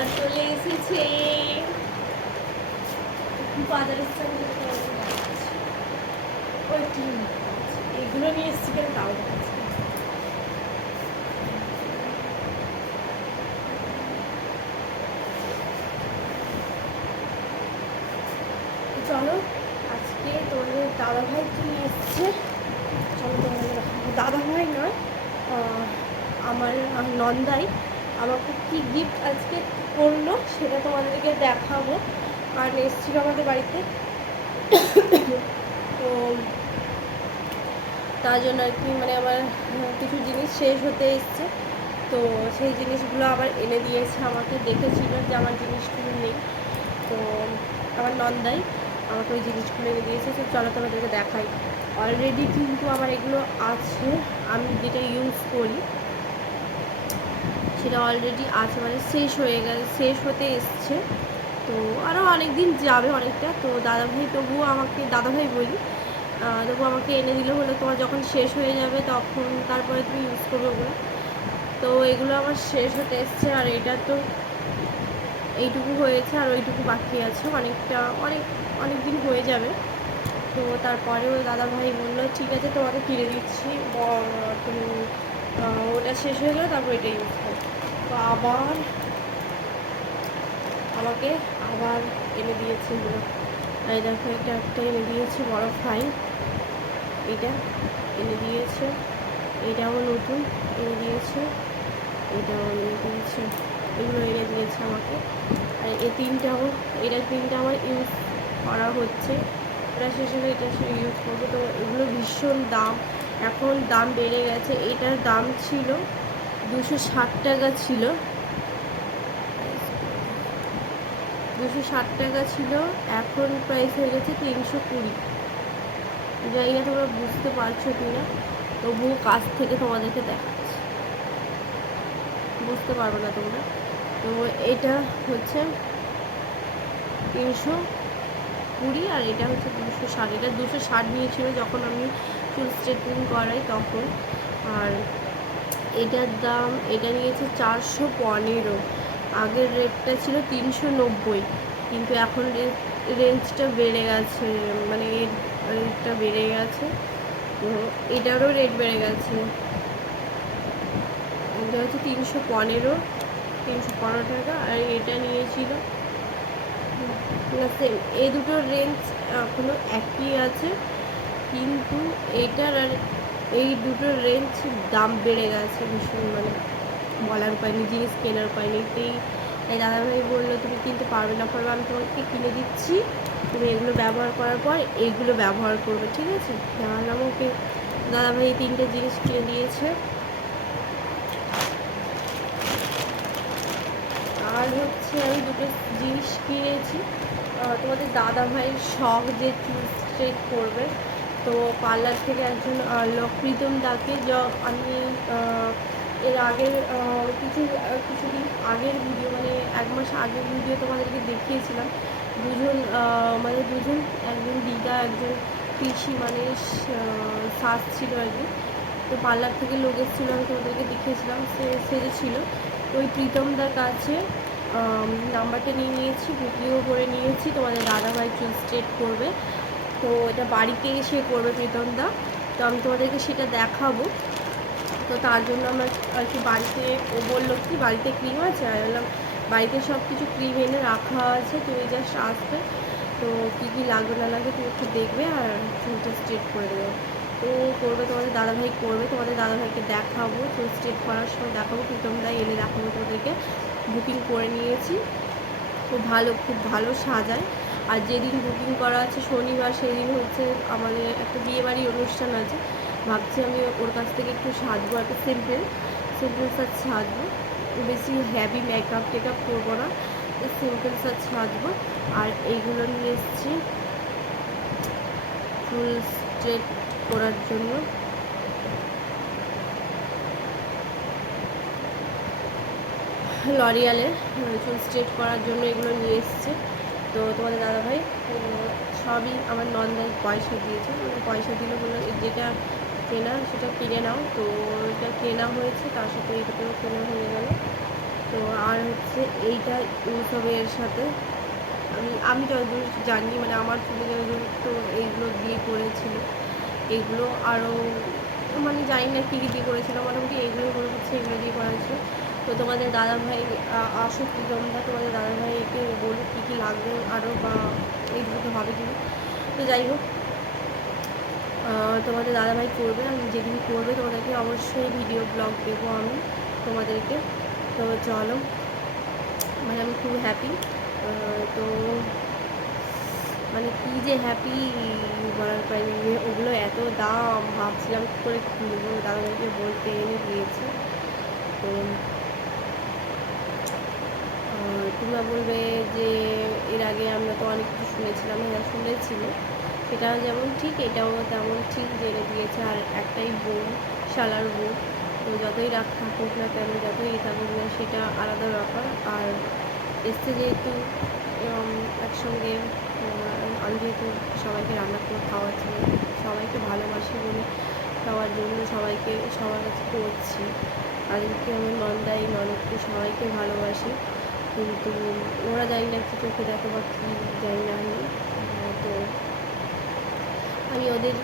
Parlour চলে এসেছে। বাজারের সঙ্গে এগুলো নিয়ে এসেছি কেন তাও দেখাচ্ছি। চলো আজকে তোমাদের দাদাভাই কি এসছে, চলো তোমাদের দাদাভাই নয়, আমার নন্দাই আমাকে কি গিফট আজকে করলো সেটা তোমাদেরকে দেখাবো। কারণ এসেছিল আমাদের বাড়িতে, তো তার জন্য আর কি মানে আমার কিছু জিনিস শেষ হতে এসছে, তো সেই জিনিসগুলো আবার এনে দিয়েছে আমাকে। দেখেছিল যে আমার জিনিসগুলো নেই, তো আমার নন্দাই আমাকে ওই জিনিসগুলো এনে দিয়েছে। তো চলো তোমাদেরকে দেখাই। অলরেডি কিন্তু আমার এগুলো আছে, আমি যেটা ইউজ করি সেটা অলরেডি আছে, মানে শেষ হয়ে গেছে, শেষ হতে এসছে। তো আরও অনেক দিন যাবে অনেকটা। তো দাদাভাই তবুও আমাকে, দাদাভাই বলি, তবু আমাকে এনে দিলে হলো তোমার যখন শেষ হয়ে যাবে তখন তারপরে তুমি ইউজ করবে ওগুলো। তো এগুলো আমার শেষ হতে এসছে, আর এটা তো এইটুকু হয়েছে আর ওইটুকু বাকি আছে, অনেকটা অনেক দিন হয়ে যাবে। তো তারপরেও দাদাভাই বললো ঠিক আছে তোমাকে কিনে দিচ্ছি, তুমি ওটা শেষ হয়ে গেলো তারপর এটা ইউজ করো। তো আবার আমাকে আবার এনে দিয়েছে এগুলো। এই দেখো এটা একটা এনে দিয়েছে বড় ফ্রাই, এটা এনে দিয়েছে, এটাও নতুন এনে দিয়েছে, এটাও এনে দিয়েছে, এগুলো এনে দিয়েছে আমাকে। আর এই তিনটাও, এটা তিনটা আমার ইউজ করা হচ্ছে, এটা শেষ হলে এটা ইউজ করবো। তো এগুলো ভীষণ দাম, এখন দাম বেড়ে গেছে। এটার দাম ছিল 260 টাকা, ছিল 260 টাকা ছিল, এখন প্রাইস হয়ে গেছে 320। জানি না তোমরা বুঝতে পারছো কি না, তবুও কাছ থেকে তোমাদেরকে দেখাচ্ছি, বুঝতে পারবে না তোমরা। তো এটা হচ্ছে 320 আর এটা হচ্ছে 260। এটা 260 নিয়েছিল যখন আমি চুল স্ট্রেটনিং করাই তখন। আর এটার দাম, এটা নিয়েছে 415। আগের রেটটা ছিল 390, কিন্তু এখন রেঞ্জটা বেড়ে গেছে, মানে রেটটা বেড়ে গেছে, তো এটারও রেট বেড়ে গেছে। এটা হচ্ছে 315 টাকা, আর এটা নিয়েছিল না সেম, এই দুটোর রেঞ্জ এখনও একই আছে, কিন্তু এটার আর এই দুটোর রেঞ্জ দাম বেড়ে গেছে ভীষণ, মানে বলার উপায় নেই, জিনিস কেনার উপায় নেই। তাই দাদাভাই বললো তুমি কিনতে পারবে না পারবে, আমি তোমাকে কিনে দিচ্ছি, তুমি এগুলো ব্যবহার করার পর এইগুলো ব্যবহার করবে, ঠিক আছে। তাহলে আমাকে দাদাভাই এই তিনটে জিনিস কিনে দিয়েছে। আর হচ্ছে আমি দুটো জিনিস কিনেছি, তোমাদের দাদাভাইয়ের শখ যে চুল স্ট্রেট করবে, তো পার্লার থেকে একজন প্রীতম দাকে আমি এর আগের কিছুদিন আগের ভিডিও, মানে 1 মাস আগের ভিডিও তোমাদেরকে দেখিয়েছিলাম। দুজন, একজন দিদা একজন পিসি, মানে শাস ছিল আর কি। তো পার্লার থেকে লোক এসেছিলো, আমি তোমাদেরকে দেখিয়েছিলাম, সেজেছিল। তো ওই প্রীতমদার কাছে নাম্বারটা নিয়ে নিয়েছি, বুকিংও করে নিয়েছি। তোমাদের দাদাভাই চুল স্ট্রেট করবে, তো এটা বাড়িতে এসে করবে প্রীতমদা, তো আমি তোমাদেরকে সেটা দেখাবো। তো তার জন্য আমার আর কি বাড়িতে, ও বললো কি বাড়িতে ক্রিম আছে, আর বললাম বাড়িতে সব কিছু ক্রিম এনে রাখা আছে, তুমি জাস্ট আসবে, তো কী কী লাগবে না লাগে তুমি একটু দেখবে আর চুলটা স্ট্রেট করে দেবো। তো করবে, তোমাদের দাদাভাই করবে, তোমাদের দাদাভাইকে দেখাবো, চুল স্ট্রেট করার সময় দেখাবো, প্রীতমদাই এনে দেখাবো তোমাদেরকে। বুকিং করে নিয়েছি, খুব ভালো সাজায়। আর যেদিন বুকিং করা আছে শনিবার, সেদিন হচ্ছে আমাদের একটা বিয়েবাড়ির অনুষ্ঠান আছে, ভাবছি আমি ওর কাছ থেকে একটু সাজবো, একটা সিম্পল সাজ সাজবো, বেশি হ্যাভি মেকআপ টেকআপ করবো না, সিম্পল সাজ সাজবো। আর এইগুলো নিয়ে এসেছি চুল স্ট্রেট করার জন্য। লরিয়ালের চুল স্ট্রেট করার জন্য এগুলো নিয়ে এসছে। তো তোমাদের দাদাভাই সবই আমার নন্দাই পয়সা দিয়েছে, পয়সা দিলে বললো যেটা কেনা সেটা কিনে নাও, তো এটা কেনা হয়েছে, তার সাথে এইটাও কেনা হয়ে গেল। তো আর হচ্ছে এইটা সবের সাথে আমি যতদূর জানি, মানে আমার চুলে যতদূর, তো এইগুলো দিয়ে করেছিল। এগুলো আরও মানে জানি না কী কী দিয়ে করেছিল, মোটামুটি এইগুলো মনে হচ্ছে এগুলো দিয়ে করা হয়েছিল। তো তোমাদের দাদাভাই আসুক, তোমরা তোমাদের দাদাভাইকে বলো কী কী লাগবে আরও, বা এইগুলো তো হবে কি না। তো যাই হোক, তোমাদের দাদাভাই করবে, আমি যেদিন করবে তোমাদেরকে অবশ্যই ভিডিও ব্লগ দেবো আমি তোমাদেরকে। তো চলো, মানে আমি খুব হ্যাপি। তো মানে কী যে হ্যাপি বলার পাইনি। ওগুলো এত দাম, ভাবছিলাম কী করে কিনবো, দাদাভাইকে বলতে এনে দিয়েছে। তো তোমরা বলবে যে এর আগে আমরা তো অনেক কিছু শুনেছিলাম, হ্যাঁ শুনেছিল, সেটা যেমন ঠিক এটাও তেমন ঠিক, জেনে দিয়েছে। আর একটাই বোন, শালার বোন, তো যতই রাগ থাকুক না কেন, যতই থাকুক না, সেটা আলাদা ব্যাপার। আর এসছে যেহেতু একসঙ্গে, আমি যেহেতু সবাইকে রান্না করে খাওয়াচ্ছি, সবাইকে ভালোবাসি বলে খাওয়ার জন্য সবাইকে সবার কাছে করছি। তাদেরকে আমার নন্দাই ননদকে সবাইকে ভালোবাসি, কিন্তু ওরা জানি না কি চোখে দেখে বা কী জানি না আমি। তো আমি ওদের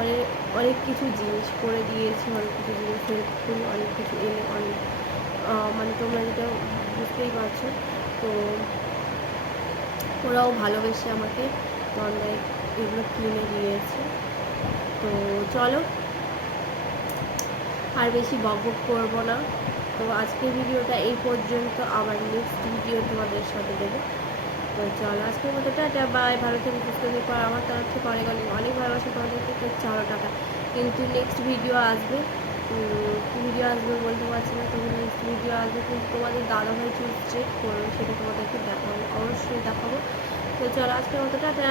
অনেক অনেক কিছু জিনিস করে দিয়েছি, অনেক কিছু জিনিস হেল্পফুল, অনেক কিছু এনে অনেক মানে তোমরা যেটা বুঝতেই পারছো। তো ওরাও ভালোবেসে আমাকে নন্দায় এগুলো কিনে দিয়েছে। তো চলো, আর বেশি বকবক করবো না। তো আজকের ভিডিওটা এই পর্যন্ত, আবার নেক্সট ভিডিও তোমাদের সাথে দেবো। তো চলো, আজকের মতো টাটা, বাই। ভালো থেকে সুস্থ থেকো, আর আমার তরফ থেকে অনেক অনেক অনেক ভালোবাসা তোমাদেরকে। তো চলো টাটা। কিন্তু নেক্সট ভিডিও আসবে, ভিডিও আসবে বলতে পারছি না, তবে নেক্সট ভিডিও আসবে, কিন্তু তোমাদের দাদাভাই চুল স্ট্রেট করবে, সেটা তোমাদেরকে দেখাবো, অবশ্যই দেখাবো। তো চলো, আজকের মতো টাটা।